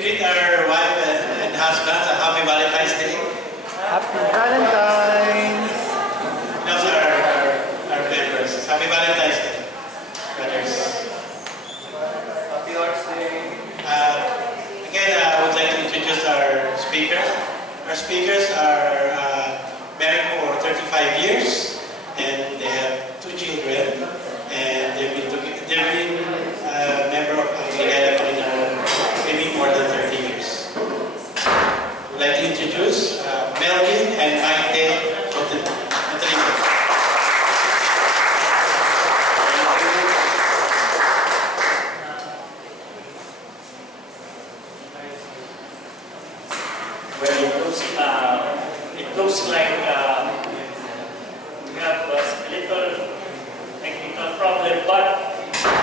greet our wife and husbands a happy Valentine's Day? Happy Valentine's! Those are our members. Happy Valentine's Day, brothers. Happy Lord's Day! Again, I would like to introduce our speakers. Our speakers are married for 35 years and they have 2 children, and they've been a member of Anglicana for maybe more than 30 years. I would like to introduce Melvin and Maite Montelibano. Well, it looks like we have a little technical problem, but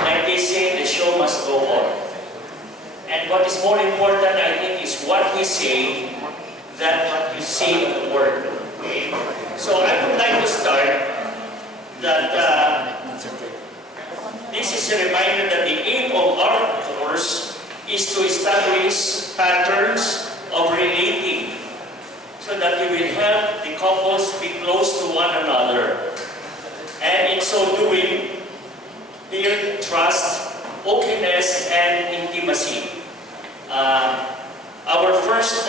like they say, the show must go on. And what is more important, I think, is what we say than what you say in the word. Okay? So I would like to start that this is a reminder that the aim of our course is to establish patterns of relating, so that you will help the couples be close to one another, and in so doing build trust, openness, and intimacy. Our first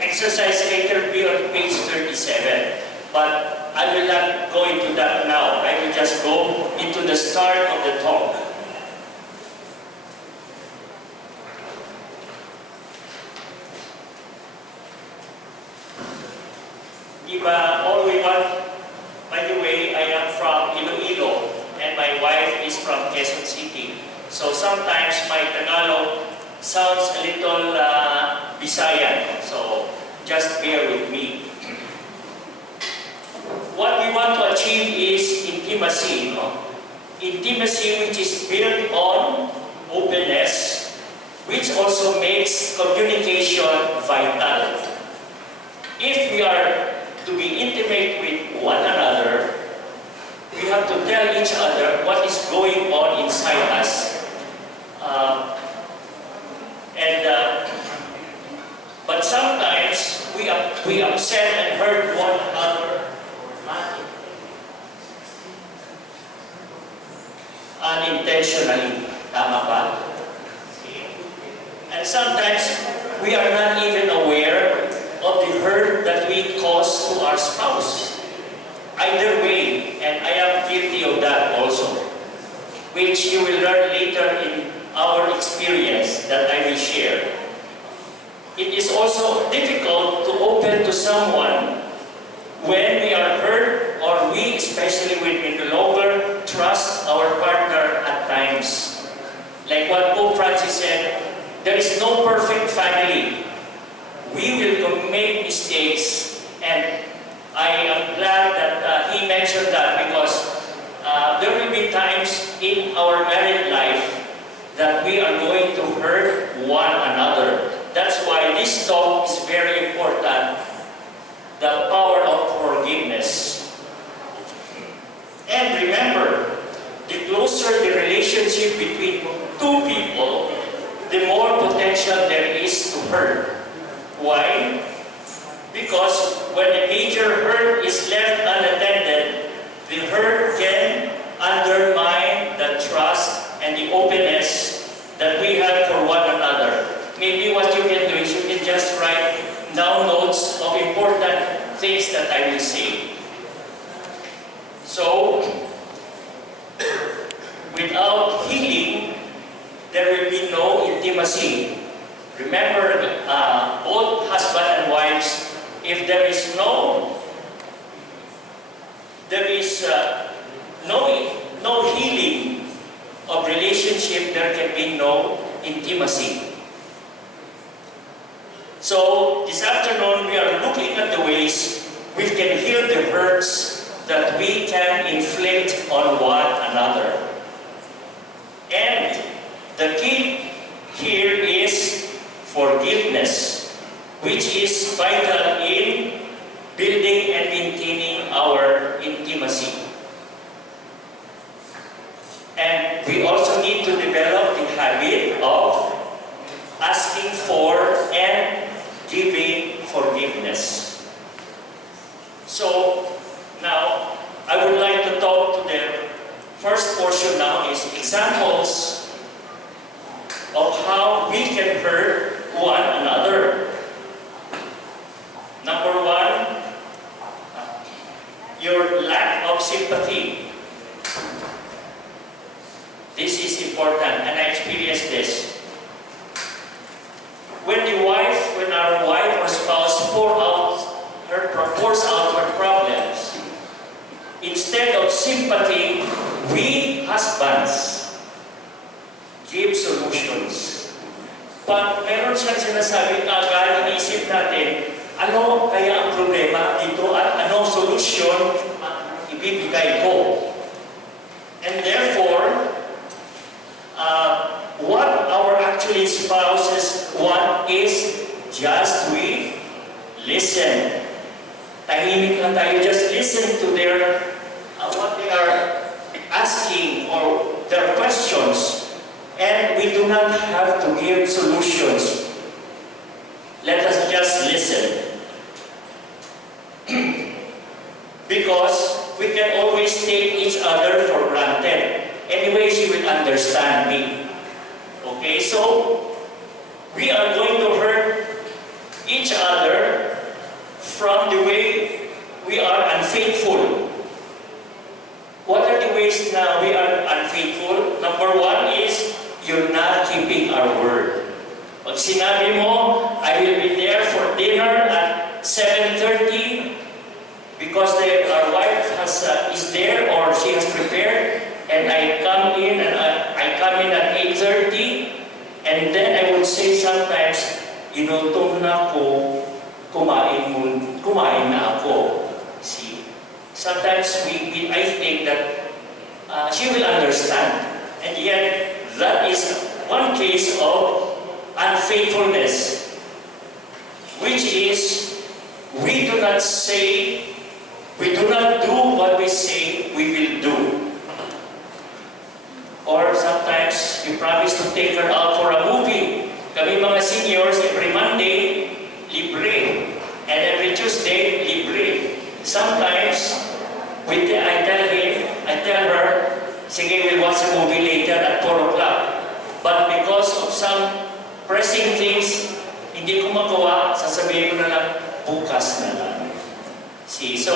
exercise later will be on page 37, but I will not go into that now. I will just go into the start of the talk. All we want, by the way, I am from Iloilo and my wife is from Quezon City. So sometimes my Tagalog sounds a little Visayan, so just bear with me. What we want to achieve is intimacy. Intimacy which is built on openness, which also makes communication vital. If we are to be intimate with one another, we have to tell each other what is going on inside us. But sometimes we upset and hurt one another unintentionally. Tama ba? And sometimes we are not even aware of the hurt that we cause to our spouse. Either way, and I am guilty of that also, which you will learn later in our experience that I will share. It is also difficult to open to someone when we are hurt, or we, especially when we no longer trust our partner at times. Like what Pope Francis said, there is no perfect family. We will make mistakes, and I am glad that he mentioned that, because there will be times in our married life that we are going to hurt one another. That's why this talk is very important, the power of forgiveness. And remember, the closer the relationship between two people, the more potential there is to hurt. Why? Because when a major hurt is left unattended, the hurt can undermine the trust and the openness that we have for one another. Maybe what you can do is you can just write down notes of important things that I will say. So, without healing, there will be no intimacy. Remember, both husband and wives, if there is no healing of relationship, there can be no intimacy. So this afternoon we are looking at the ways we can heal the hurts that we can inflict on one another. And the key here is forgiveness, which is vital in building and maintaining our intimacy. And we also need to develop the habit of asking for of how we can hurt one another. Number one, your lack of sympathy. This is important, and I experienced this. When our wife or spouse pours out her problems, instead of sympathy, we husbands give solutions. Pag meron siyang sinasabi, agad iniisip natin, ano kaya ang problema dito at anong solusyon ang ibibigay ko. And therefore, what our actually spouses want is just we listen. Tahimik lang tayo, just listen to their what they are asking or their questions. And we do not have to give solutions. Let us just listen. Because we can always take each other for granted. Anyway, she will understand me. Okay, so we are going to hurt each other from the way we are unfaithful. What are the ways na we are unfaithful? Number one is you're not keeping our word. Pag sinabi mo, I will be there for dinner at 7:30 because our wife is there or she has prepared, and I come in at 8:30, and then I would say sometimes, inutom na ko, kumain na ako. See, sometimes I think that she will understand, and yet that is one case of unfaithfulness, which is we do not do what we say we will do. Or sometimes we promise to take her out for a movie. Kami mga seniors, every Monday, libre. And every Tuesday, libre. Sometimes, I tell her, sige, we'll watch a movie later at 4 o'clock. But because of some pressing things, hindi ko magawa, sasabihin ko na lang, bukas na lang. See, so,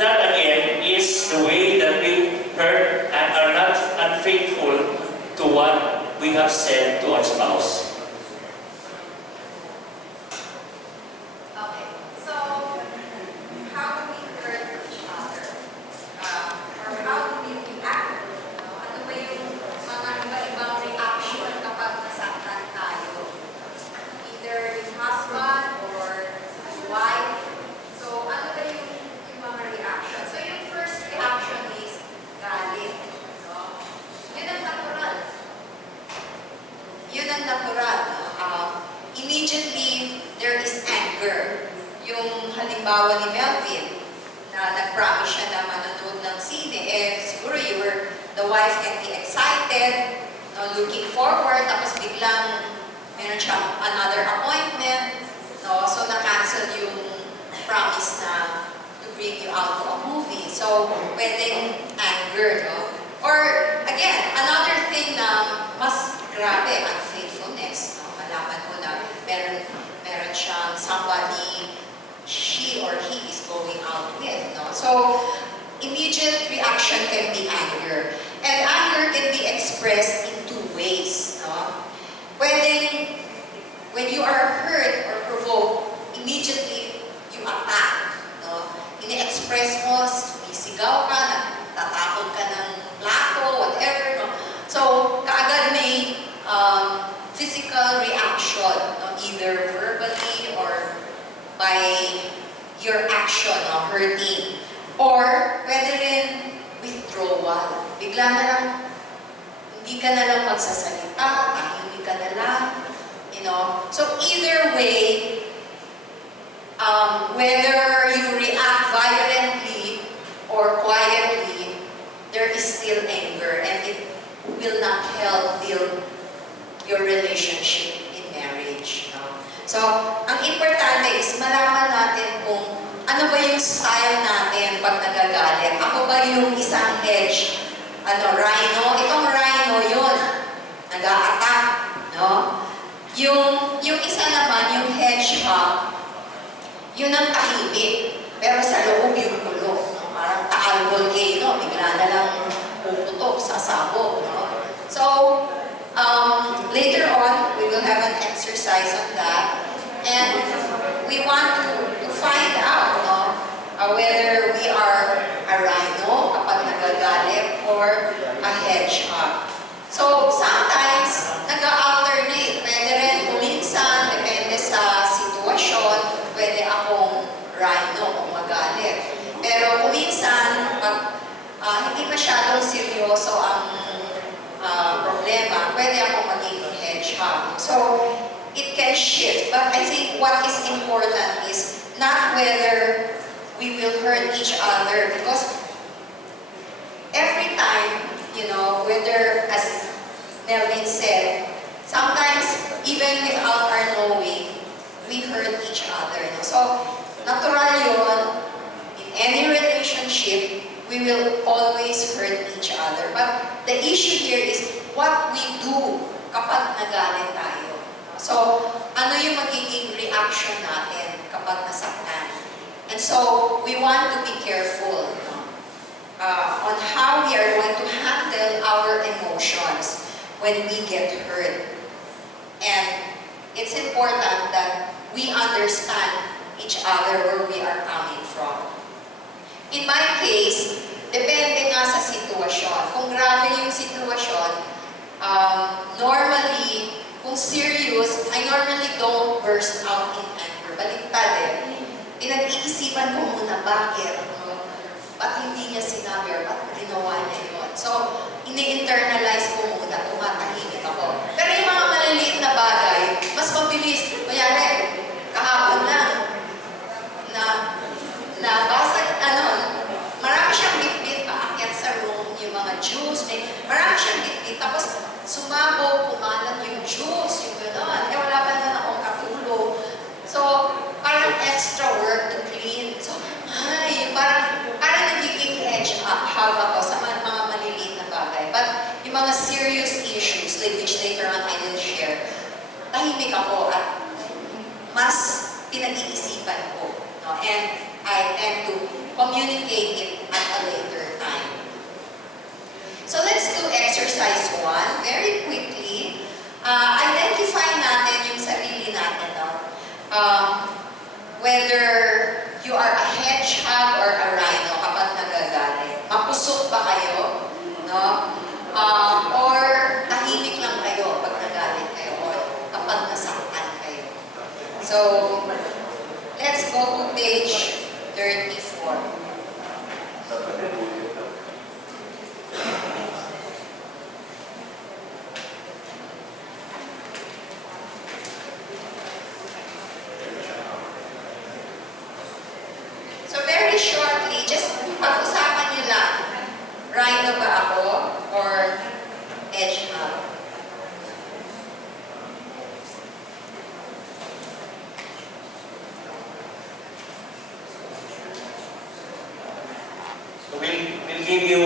that again is the way that we hurt and are not unfaithful to what we have said to our spouse. Okay, so how do we hurt each other? Or how do we react? Ano ba yung mga iba-ibang reaction kapag nasaktan tayo? Either yung husband or wife. So ano ba yung mga reaction? So yung first reaction is galit. Yun ang natural. Yun ang natural. Immediately, there is anger. Yung halimbawa ni Melvin, na nag-promise siya na manonood ng sine, siguro the wife can be excited, looking forward, tapos biglang meron siyang another appointment, so na-cancel yung promise na to bring you out to a movie. So, pwedeng anger, Or, again, another thing na mas grabe, unfaithfulness. Malaman mo na meron siyang somebody she or he is going out with. So, immediate reaction can be anger. And anger can be expressed in two ways. Pwedeng, when you are hurt or provoked, immediately you attack. Ini-express mo, sisigaw ka, tatapon ka ng plato, whatever. So, kaagad may physical reaction, either verbally or by your action, hurting. Or, pwede rin withdrawal. Bigla na lang, hindi ka na lang magsasalita, tahimik ka na lang, So, either way, whether you react violently or quietly, there is still anger, and it will not help build your relationship in marriage. So, ang importante is malaman natin kung ano ba yung style natin pag nagagalit. Ako ba yung isang edge, rhino? Itong rhino yun, nag-a-attack. Yung isa naman, yung hedgehog, yun ang tahimik. Pero sa loob yung gulo. No? Parang Taal volcano, bigla na lang puputok, sasabog. No? So, later on, we will have an exercise on that. And we want to find out whether we are a rhino kapag nagagalit or a hedgehog. So, sometimes, nag-alternate. Pwede rin kuminsan, depende sa sitwasyon, pwede akong rhino kung magalit. Pero kuminsan, pag hindi masyadong seryoso ang problema, pwede akong maging hedgehog. So, it can shift. But I think what is important is not whether we will hurt each other, because every time, whether, as Melvin said, sometimes even without our knowing, we hurt each other. So, natural yun. In any relationship, we will always hurt each other. But the issue here is what we do kapag nagalit tayo. So, ano yung magiging reaction natin kapag nasaktan? And so, we want to be careful on how we are going to handle our emotions when we get hurt. And it's important that we understand each other where we are coming from. In my case, depende nga sa sitwasyon. Kung grabe yung sitwasyon, normally, kung serious, I normally don't burst out in anger. Baliktad eh. Pinag-iisipan ko muna bakit. Ba't hindi niya sinabi or ba't ginawa niya yun? So, ini-internalize ko muna, tumatahimik ako. Pero yung mga maliliit na bagay, mas mabilis. Kunyari, kahapon lang, na basag, marami siyang bitbit, paakyat sa room, yung mga juice, marami siyang bitbit, tapos sumabog, kumalat yung juice, yung gano'n. Wala pa na akong katulog. So, parang extra work to clean. So, parang nagiging edge up ako sa mga maliliit na bagay. But yung mga serious issues, like which later on I will share, tahimik ako at mas pinag-iisipan ko. No? And I tend to communicate it at a later time. So let's do exercise 1 very quickly. Identify natin yung sarili natin. Whether you are a hedgehog or a rhino kapag nagagalit. Mapusok ba kayo? No? Or tahimik lang kayo pag nagalit kayo or kapag nasaktan kayo. So, let's go to page 34. Very shortly, just pag-usapan niyo lang, rhino ba ako or hedgehog? So we'll give you